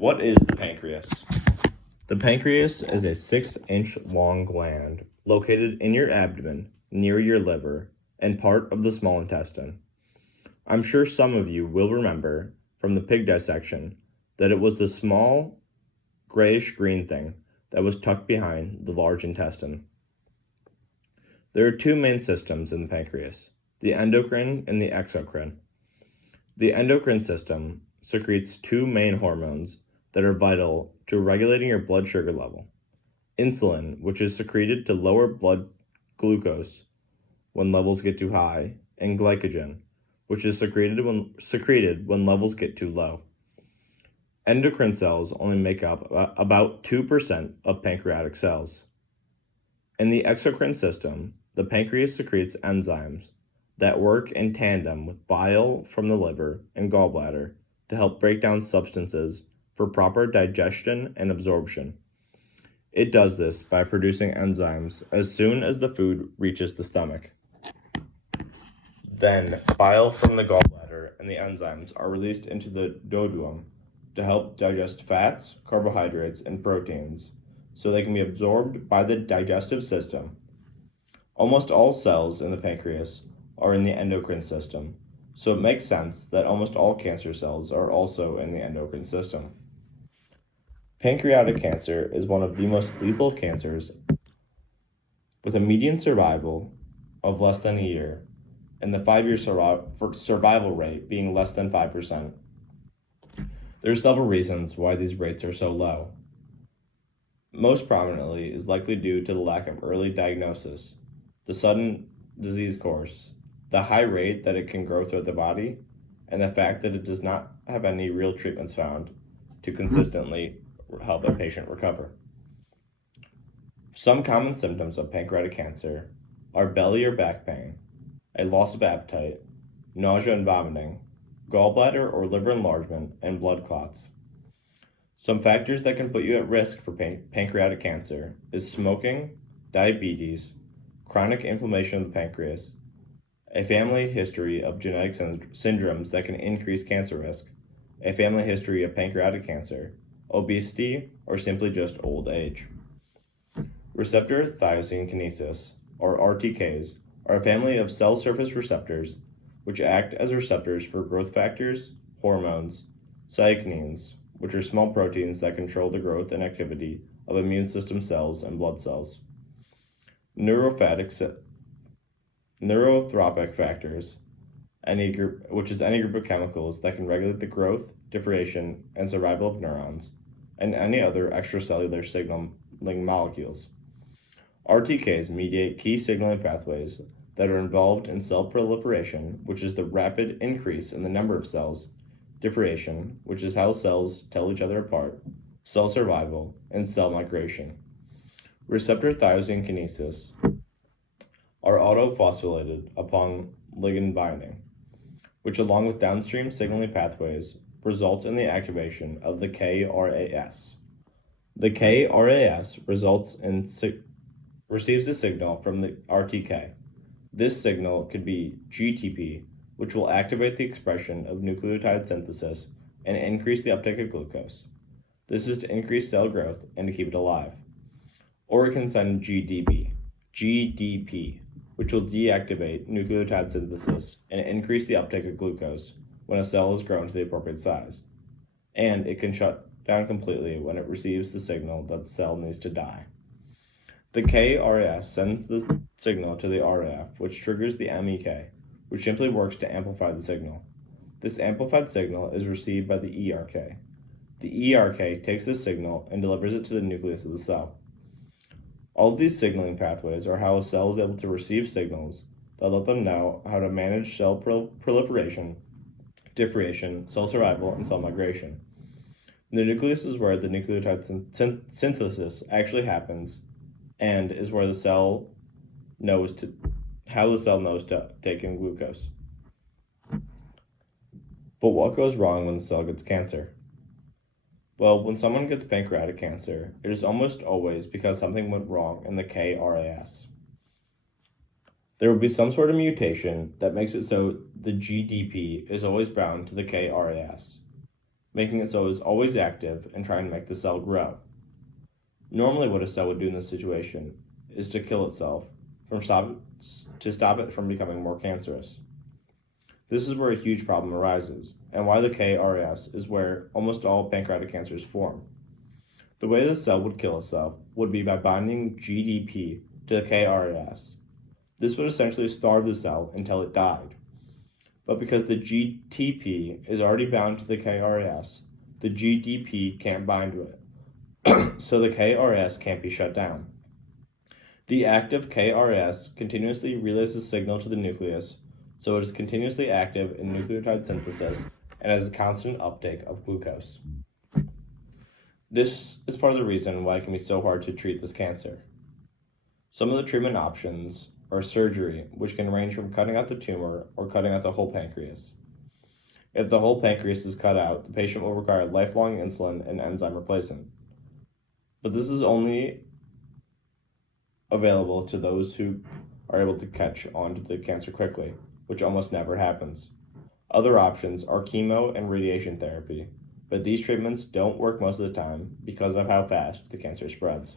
What is the pancreas? The pancreas is a 6-inch long gland located in your abdomen, near your liver, and part of the small intestine. I'm sure some of you will remember from the pig dissection that it was the small grayish-green thing that was tucked behind the large intestine. There are two main systems in the pancreas, the endocrine and the exocrine. The endocrine system secretes two main hormones that are vital to regulating your blood sugar level. Insulin, which is secreted to lower blood glucose when levels get too high, and glycogen, which is secreted when levels get too low. Endocrine cells only make up about 2% of pancreatic cells. In the exocrine system, the pancreas secretes enzymes that work in tandem with bile from the liver and gallbladder to help break down substances for proper digestion and absorption. It does this by producing enzymes as soon as the food reaches the stomach. Then, bile from the gallbladder and the enzymes are released into the duodenum to help digest fats, carbohydrates, and proteins so they can be absorbed by the digestive system. Almost all cells in the pancreas are in the endocrine system, so it makes sense that almost all cancer cells are also in the endocrine system. Pancreatic cancer is one of the most lethal cancers, with a median survival of less than a year, and the 5-year survival rate being less than 5%. There are several reasons why these rates are so low. Most prominently is likely due to the lack of early diagnosis, the sudden disease course, the high rate that it can grow throughout the body, and the fact that it does not have any real treatments found to consistently help a patient recover. Some common symptoms of pancreatic cancer are belly or back pain, a loss of appetite, nausea and vomiting, gallbladder or liver enlargement, and blood clots. Some factors that can put you at risk for pancreatic cancer is smoking, diabetes, chronic inflammation of the pancreas, a family history of genetic syndromes that can increase cancer risk, a family history of pancreatic cancer, obesity, or simply just old age. Receptor tyrosine kinase, or RTKs, are a family of cell surface receptors which act as receptors for growth factors, hormones, cytokinins, which are small proteins that control the growth and activity of immune system cells and blood cells. Neurotrophic factors, which is any group of chemicals that can regulate the growth, differentiation, and survival of neurons, and any other extracellular signaling molecules. RTKs mediate key signaling pathways that are involved in cell proliferation, which is the rapid increase in the number of cells, differentiation, which is how cells tell each other apart, cell survival, and cell migration. Receptor tyrosine kinase are autophosphorylated upon ligand binding, which along with downstream signaling pathways results in the activation of the KRAS. The KRAS receives a signal from the RTK. This signal could be GTP, which will activate the expression of nucleotide synthesis and increase the uptake of glucose. This is to increase cell growth and to keep it alive. Or it can send GDP, which will deactivate nucleotide synthesis and increase the uptake of glucose when a cell is grown to the appropriate size. And it can shut down completely when it receives the signal that the cell needs to die. The KRAS sends the signal to the RF, which triggers the MEK, which simply works to amplify the signal. This amplified signal is received by the ERK. The ERK takes this signal and delivers it to the nucleus of the cell. All of these signaling pathways are how a cell is able to receive signals that let them know how to manage cell proliferation, differentiation, cell survival, and cell migration. The nucleus is where the nucleotide synthesis actually happens and is where the cell knows to take in glucose. But what goes wrong when the cell gets cancer? Well, when someone gets pancreatic cancer, it is almost always because something went wrong in the KRAS. There will be some sort of mutation that makes it so the GDP is always bound to the KRAS. making it so it is always active and trying to make the cell grow. Normally what a cell would do in this situation is to kill itself to stop it from becoming more cancerous. This is where a huge problem arises, and why the KRAS is where almost all pancreatic cancers form. The way the cell would kill itself would be by binding GDP to the KRAS. This would essentially starve the cell until it died. But because the GTP is already bound to the KRAS, the GDP can't bind to it, so the KRAS can't be shut down. The active KRAS continuously relays the signal to the nucleus, so it is continuously active in nucleotide synthesis and has a constant uptake of glucose. This is part of the reason why it can be so hard to treat this cancer. Some of the treatment options are surgery, which can range from cutting out the tumor or cutting out the whole pancreas. If the whole pancreas is cut out, the patient will require lifelong insulin and enzyme replacement. But this is only available to those who are able to catch on to the cancer quickly, which almost never happens. Other options are chemo and radiation therapy, but these treatments don't work most of the time because of how fast the cancer spreads.